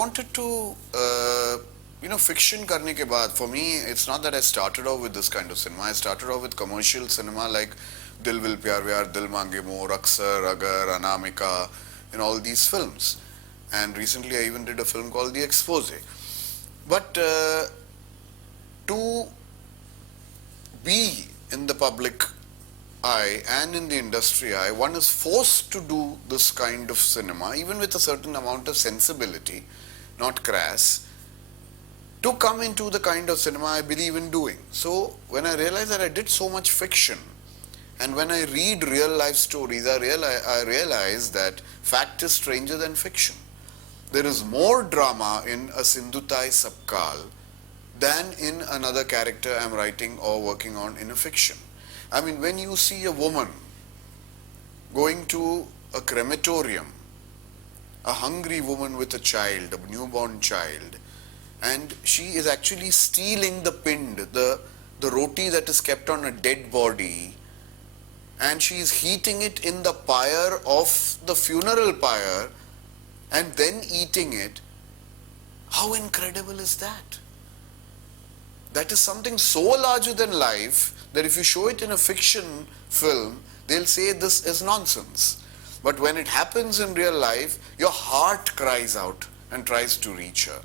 wanted to, fiction karne ke baad, for me, it's not that I started off with this kind of cinema. I started off with commercial cinema like Dil Vil Pyar Vyar, Dil Mange More, Aksar, Agar, Anamika, all these films. And recently I even did a film called The Expose. But to be in the public eye and in the industry eye, one is forced to do this kind of cinema, even with a certain amount of sensibility, not crass, to come into the kind of cinema I believe in doing. So when I realized that I did so much fiction, and when I read real life stories, I realize that fact is stranger than fiction. There is more drama in a Sindhutai Sabkal than in another character I'm writing or working on in a fiction. I mean, when you see a woman going to a crematorium, a hungry woman with a child, a newborn child, and she is actually stealing the pind, the roti that is kept on a dead body, and she is heating it in the pyre of the funeral pyre and then eating it. How incredible is that? That is something so larger than life that if you show it in a fiction film, they'll say this is nonsense. But when it happens in real life, your heart cries out and tries to reach her.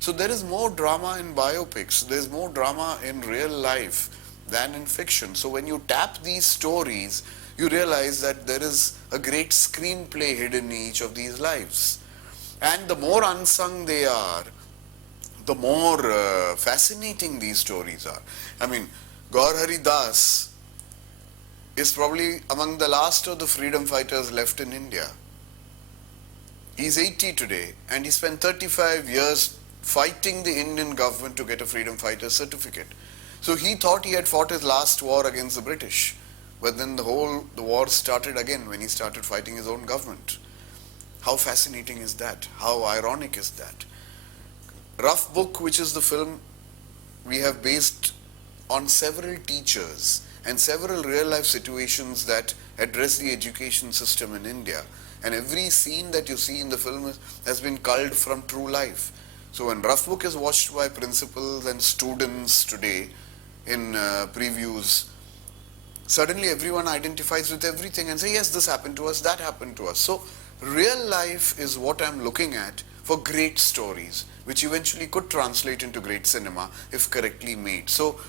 So there is more drama in biopics, there is more drama in real life than in fiction. So when you tap these stories, you realize that there is a great screenplay hidden in each of these lives. And the more unsung they are, the more fascinating these stories are. I mean, Gaur Hari Das is probably among the last of the freedom fighters left in India. He's 80 today, and he spent 35 years fighting the Indian government to get a freedom fighter certificate. So he thought he had fought his last war against the British, but then the war started again when he started fighting his own government. How fascinating is that? How ironic is that? Rough Book, which is the film we have based on several teachers and several real life situations that address the education system in India. And every scene that you see in the film has been culled from true life. So when Rough Book is watched by principals and students today in previews, suddenly everyone identifies with everything and say, yes, this happened to us, that happened to us. So real life is what I'm looking at for great stories, which eventually could translate into great cinema if correctly made. So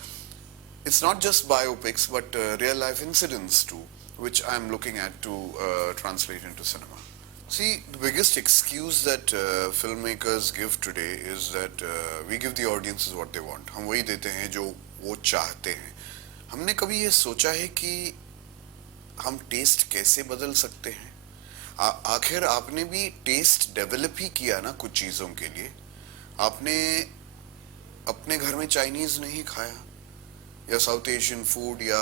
it's not just biopics, but real life incidents too, which I'm looking at to translate into cinema. See, the biggest excuse that filmmakers give today is that we give the audiences what they want. हम वही देते हैं जो वो चाहते हैं. हमने कभी ये सोचा है कि हम टेस्ट कैसे बदल सकते हैं? आखिर आपने भी टेस्ट डेवलप ही किया ना कुछ चीज़ों के लिए. आपने अपने घर में चाइनीज़ नहीं खाया या साउथ एशियन फूड या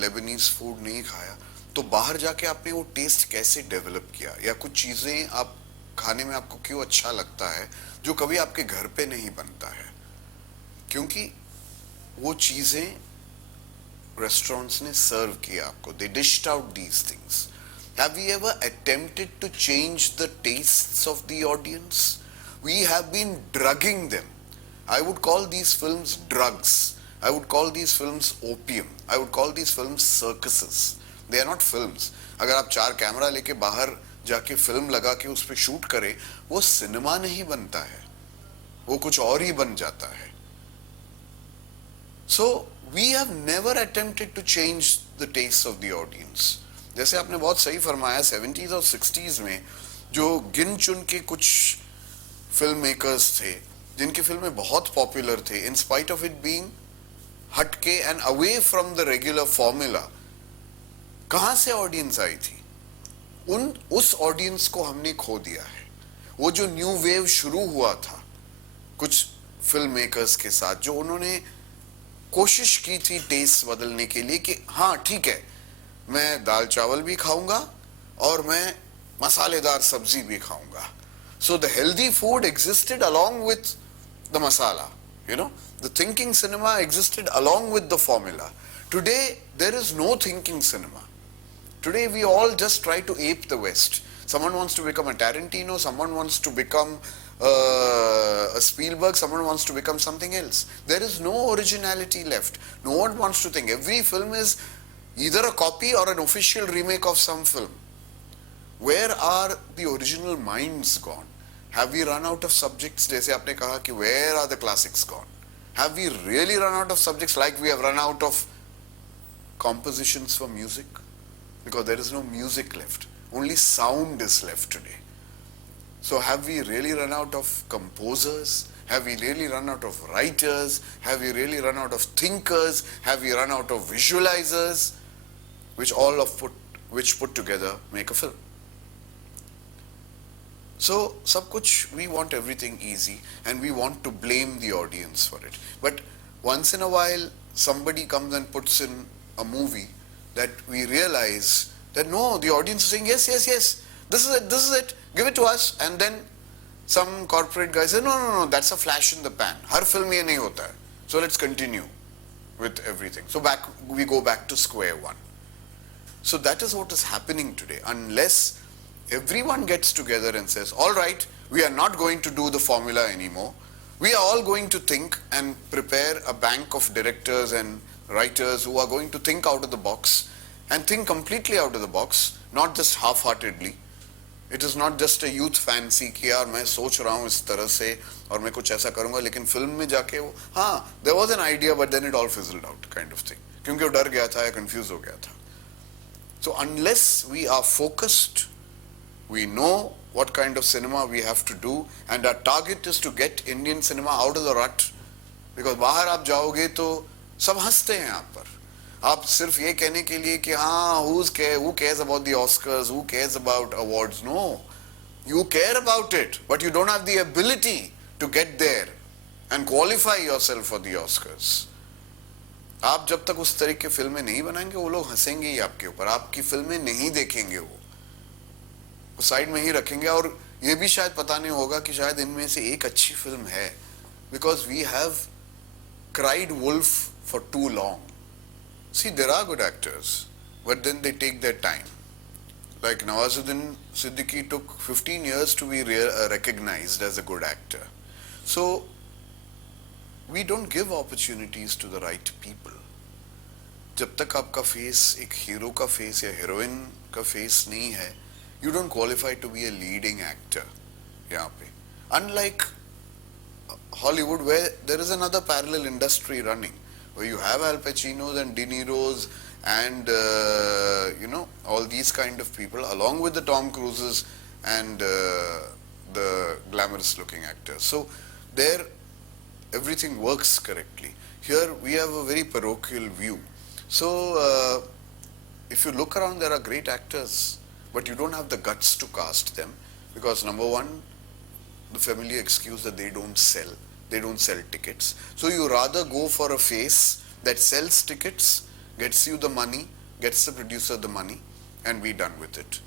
लेबनीज़ फूड नहीं खाया, तो बाहर जाके आपने वो टेस्ट कैसे डेवलप किया? या कुछ चीज़ें आप खाने में आपको क्यों अच्छा लगता है जो कभी आपके घर पे नहीं बनता है? क्योंकि वो चीज़ें रेस्टोरेंट्स ने सर्व किया आपको. They dished out these things. Have we ever attempted to change the tastes of the audience? We have been drugging them. I would call these films drugs. I would call these films opium. I would call these films circuses. They are not films. अगर आप 4 camera लेके बाहर जाके film लगा के उस पर shoot करें, वो सिनेमा नहीं बनता है, वो कुछ और ही बन जाता है. So we have never attempted to change the tastes of the audience. जैसे आपने बहुत सही फरमाया, 70s और 60s में जो गिन चुन के कुछ फिल्म मेकर्स थे जिनकी फिल्में बहुत पॉपुलर थे, in spite of it being हटके and away from the regular formula, कहाँ से ऑडियंस आई थी? उस ऑडियंस को हमने खो दिया है. वो जो न्यू वेव शुरू हुआ था कुछ फिल्म मेकर्स के साथ, जो उन्होंने कोशिश की थी टेस्ट बदलने के लिए कि हाँ ठीक है, मैं दाल चावल भी खाऊंगा और मैं मसालेदार सब्जी भी खाऊंगा. So the healthy food existed along with the masala. The thinking cinema existed along with the formula. Today there is no thinking cinema. Today we all just try to ape the West. Someone wants to become a Tarantino, someone wants to become a Spielberg, someone wants to become something else. There is no originality left. No one wants to think. Every film is either a copy or an official remake of some film. Where are the original minds gone? Have we run out of subjects? जैसे आपने कहा कि where are the classics gone? Have we really run out of subjects like we have run out of compositions for music? Because there is no music left. Only sound is left today. So have we really run out of composers? Have we really run out of writers? Have we really run out of thinkers? Have we run out of visualizers? Which put together make a film. So, सब कुछ, we want everything easy and we want to blame the audience for it. But once in a while, somebody comes and puts in a movie that we realize that no, the audience is saying yes, yes, yes, this is it, give it to us. And then some corporate guy says, no, that's a flash in the pan. Her film ये नहीं होता है. So let's continue with everything. So we go back to square one. So that is what is happening today. Unless everyone gets together and says, all right, we are not going to do the formula anymore. We are all going to think and prepare a bank of directors and writers who are going to think out of the box and think completely out of the box, not just half-heartedly. It is not just a youth fancy कि यार मैं सोच रहा हूँ इस तरह से और मैं कुछ ऐसा करूँगा लेकिन फिल्म में जाके वो हाँ there was an idea but then it all fizzled out kind of thing क्योंकि वो डर गया था या confused हो गया था. So unless we are focused, we know what kind of cinema we have to do and our target is to get Indian cinema out of the rut because बाहर आप जाओगे तो सब हंसते हैं आप पर. आप सिर्फ ये कहने के लिए कि हाँ who cares about the Oscars, who cares about awards? No, you care about it but you don't have the ability to get there and qualify yourself for the Oscars. आप जब तक उस तरह की फिल्में नहीं बनाएंगे वो लोग हंसेंगे ही आपके ऊपर, आपकी फिल्में नहीं देखेंगे, वो साइड में ही रखेंगे और ये भी शायद पता नहीं होगा कि शायद इनमें से एक अच्छी फिल्म है because we have cried wolf for too long. See, there are good actors, but then they take their time. Like Nawazuddin Siddiqui took 15 years to be recognized as a good actor. So, we don't give opportunities to the right people. जब तक आपका face एक hero का face या heroine का face नहीं है, you don't qualify to be a leading actor यहाँ पे. Unlike Hollywood where there is another parallel industry running, where you have Al Pacinos and De Niros and all these kind of people along with the Tom Cruises and the glamorous looking actors. So there everything works correctly. Here we have a very parochial view. So if you look around, there are great actors, but you don't have the guts to cast them because number one, the familiar excuse that they don't sell tickets. So you rather go for a face that sells tickets, gets you the money, gets the producer the money, and be done with it.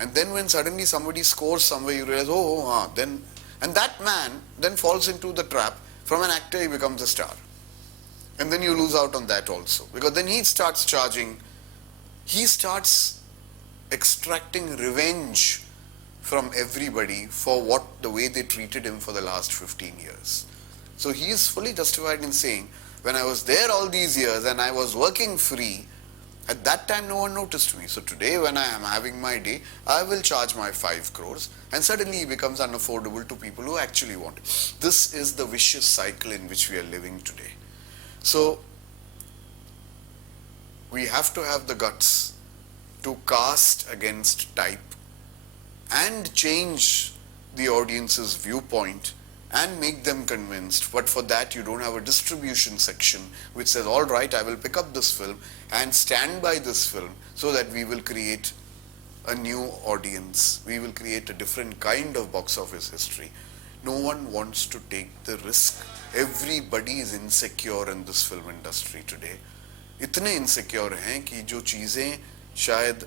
And then when suddenly somebody scores somewhere, you realize, then, and that man then falls into the trap. From an actor, he becomes a star. And then you lose out on that also. Because then he starts charging, he starts extracting revenge from everybody for the way they treated him for the last 15 years. So he is fully justified in saying, when I was there all these years and I was working free, at that time no one noticed me. So today when I am having my day, I will charge my 5 crores and suddenly he becomes unaffordable to people who actually want it. This is the vicious cycle in which we are living today. So we have to have the guts to cast against type and change the audience's viewpoint and make them convinced, but for that you don't have a distribution section which says, all right, I will pick up this film and stand by this film so that we will create a new audience, we will create a different kind of box office history. No one wants to take the risk. Everybody is insecure in this film industry today. इतने insecure हैं कि जो चीज़ें शायद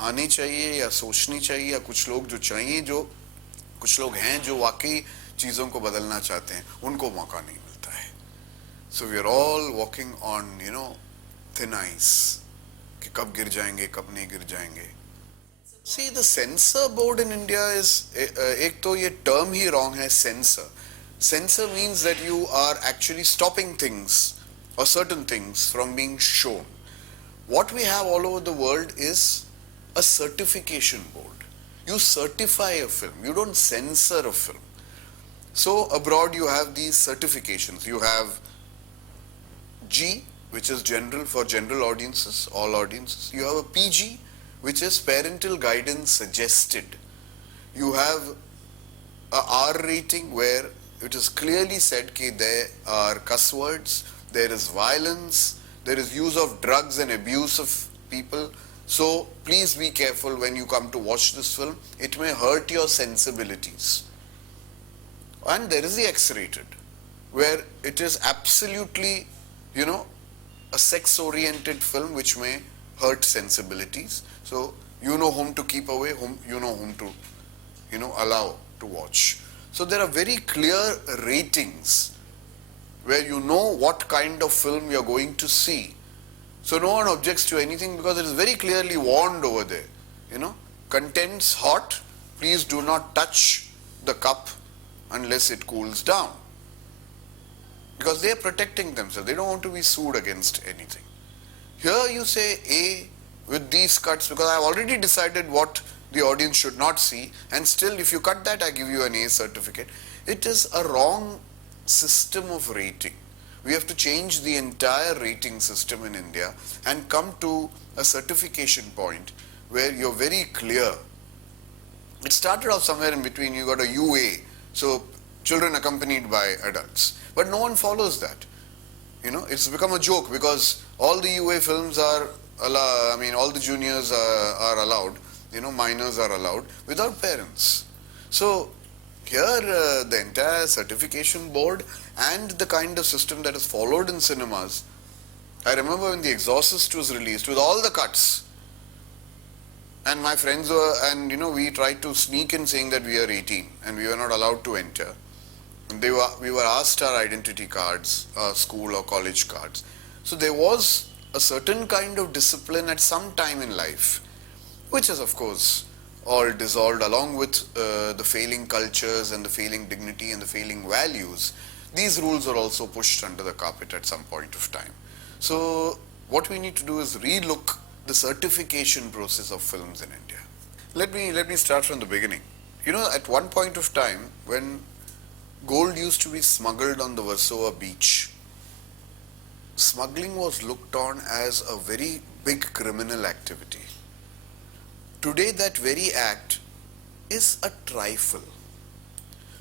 आनी चाहिए या सोचनी चाहिए या कुछ लोग जो चाहिए, जो कुछ लोग हैं जो वाकई चीज़ों को बदलना चाहते हैं, उनको मौका नहीं मिलता है. So we are all walking on, thin ice कि कब गिर जाएंगे, कब नहीं गिर जाएंगे. See, the censor board in India is, एक तो ये term ही wrong है, censor. Censor means that you are actually stopping things or certain things from being shown. What we have all over the world is a certification board. You certify a film, you don't censor a film. So abroad you have these certifications. You have G, which is general, for general audiences, all audiences. You have a PG, which is parental guidance suggested. You have a R rating where it is clearly said that there are cuss words, there is violence, there is use of drugs and abuse of people. So please be careful when you come to watch this film. It may hurt your sensibilities. And there is the X-rated, where it is absolutely, a sex-oriented film which may hurt sensibilities. So you know whom to keep away, you know whom to, allow to watch. So there are very clear ratings where you know what kind of film you're going to see. So no one objects to anything because it is very clearly warned over there. Contents hot, please do not touch the cup unless it cools down. Because they are protecting themselves. They don't want to be sued against anything. Here you say A with these cuts because I have already decided what the audience should not see, and still if you cut that I give you an A certificate. It is a wrong system of rating. We have to change the entire rating system in India and come to a certification point where you're very clear. It started off somewhere in between. You got a UA, so children accompanied by adults, but no one follows that. It's become a joke because all the UA films are all the juniors are allowed, minors are allowed without parents. So here the entire certification board and the kind of system that is followed in cinemas. I remember when The Exorcist was released with all the cuts, and my friends we tried to sneak in saying that we are 18 and we were not allowed to enter. And we were asked our identity cards, school or college cards. So there was a certain kind of discipline at some time in life, which is of course all dissolved along with the failing cultures and the failing dignity and the failing values. These rules are also pushed under the carpet at some point of time. So what we need to do is relook the certification process of films in India. Let me start from the beginning. At one point of time when gold used to be smuggled on the Warsaw beach, smuggling was looked on as a very big criminal activity. Today that very act is a trifle.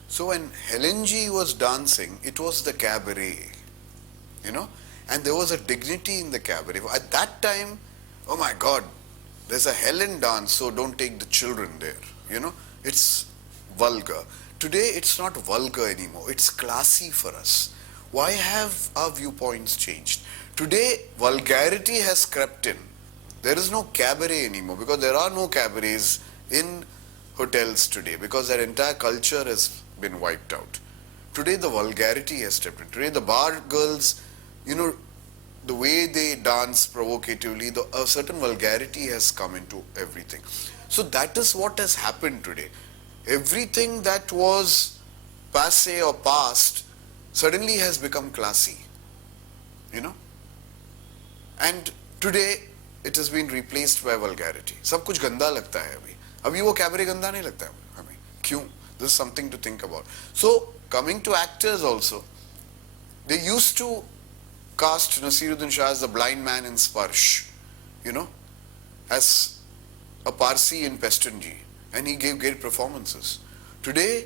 So when Helen G was dancing, it was the cabaret, and there was a dignity in the cabaret. At that time, oh my God, there's a Helen dance, so don't take the children there, it's vulgar. Today it's not vulgar anymore, it's classy for us. Why have our viewpoints changed? Today vulgarity has crept in. There is no cabaret anymore because there are no cabarets in hotels today because their entire culture has been wiped out. Today the vulgarity has stepped in. Today the bar girls, the way they dance provocatively, a certain vulgarity has come into everything. So that is what has happened today. Everything that was passé or past suddenly has become classy, and today it has been replaced by vulgarity. सब कुछ गंदा लगता है अभी वो cabaret गंदा नहीं लगता है हमें क्यों? This is something to think about. So coming to actors also, they used to cast Nasiruddin Shah as the blind man in Sparsh, as a Parsi in Pestonji, and he gave great performances. Today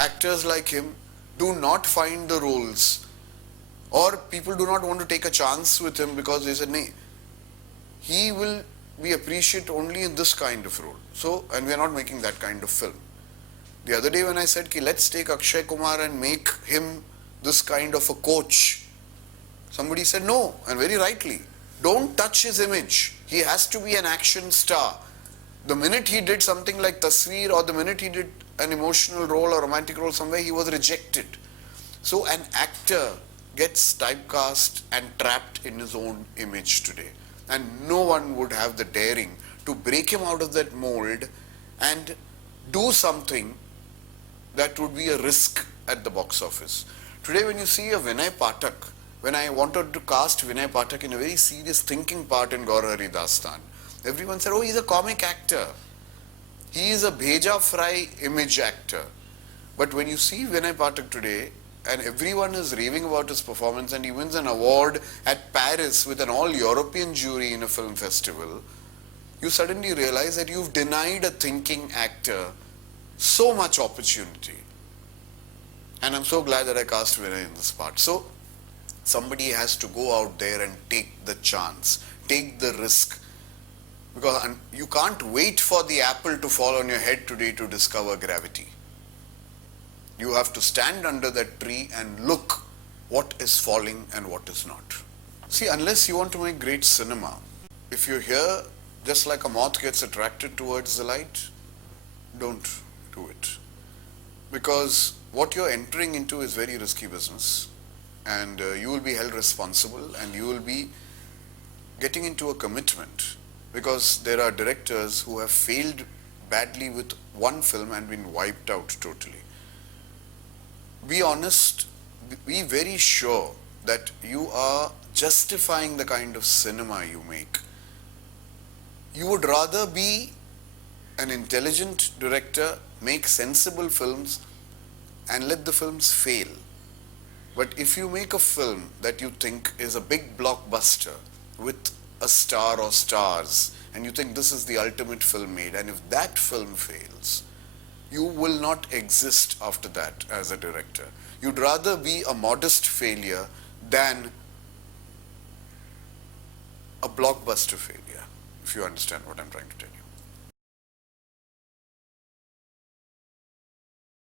actors like him do not find the roles, or people do not want to take a chance with him because they said, "Nee, he will be appreciated only in this kind of role." So, and we are not making that kind of film. The other day when I said, let's take Akshay Kumar and make him this kind of a coach, somebody said no, and very rightly. Don't touch his image. He has to be an action star. The minute he did something like Tasveer, or the minute he did an emotional role or romantic role somewhere, he was rejected. So an actor gets typecast and trapped in his own image today. And no one would have the daring to break him out of that mold and do something that would be a risk at the box office. Today when you see a Vinay Pathak, when I wanted to cast Vinay Pathak in a very serious thinking part in Gaur Hari Dastan, everyone said, oh, he's a comic actor. He is a bheja fry image actor. But when you see Vinay Pathak today, and everyone is raving about his performance, and he wins an award at Paris with an all-European jury in a film festival, you suddenly realize that you've denied a thinking actor so much opportunity. And I'm so glad that I cast Vinay in this part. So, somebody has to go out there and take the chance, take the risk. Because you can't wait for the apple to fall on your head today to discover gravity. You have to stand under that tree and look what is falling and what is not. See, unless you want to make great cinema, if you're here just like a moth gets attracted towards the light, don't do it. Because what you're entering into is very risky business, and you will be held responsible, and you will be getting into a commitment, because there are directors who have failed badly with one film and been wiped out totally. Be honest, be very sure that you are justifying the kind of cinema you make. You would rather be an intelligent director, make sensible films and let the films fail. But if you make a film that you think is a big blockbuster with a star or stars, and you think this is the ultimate film made, and if that film fails, you will not exist after that as a director. You'd rather be a modest failure than a blockbuster failure, if you understand what I'm trying to tell you.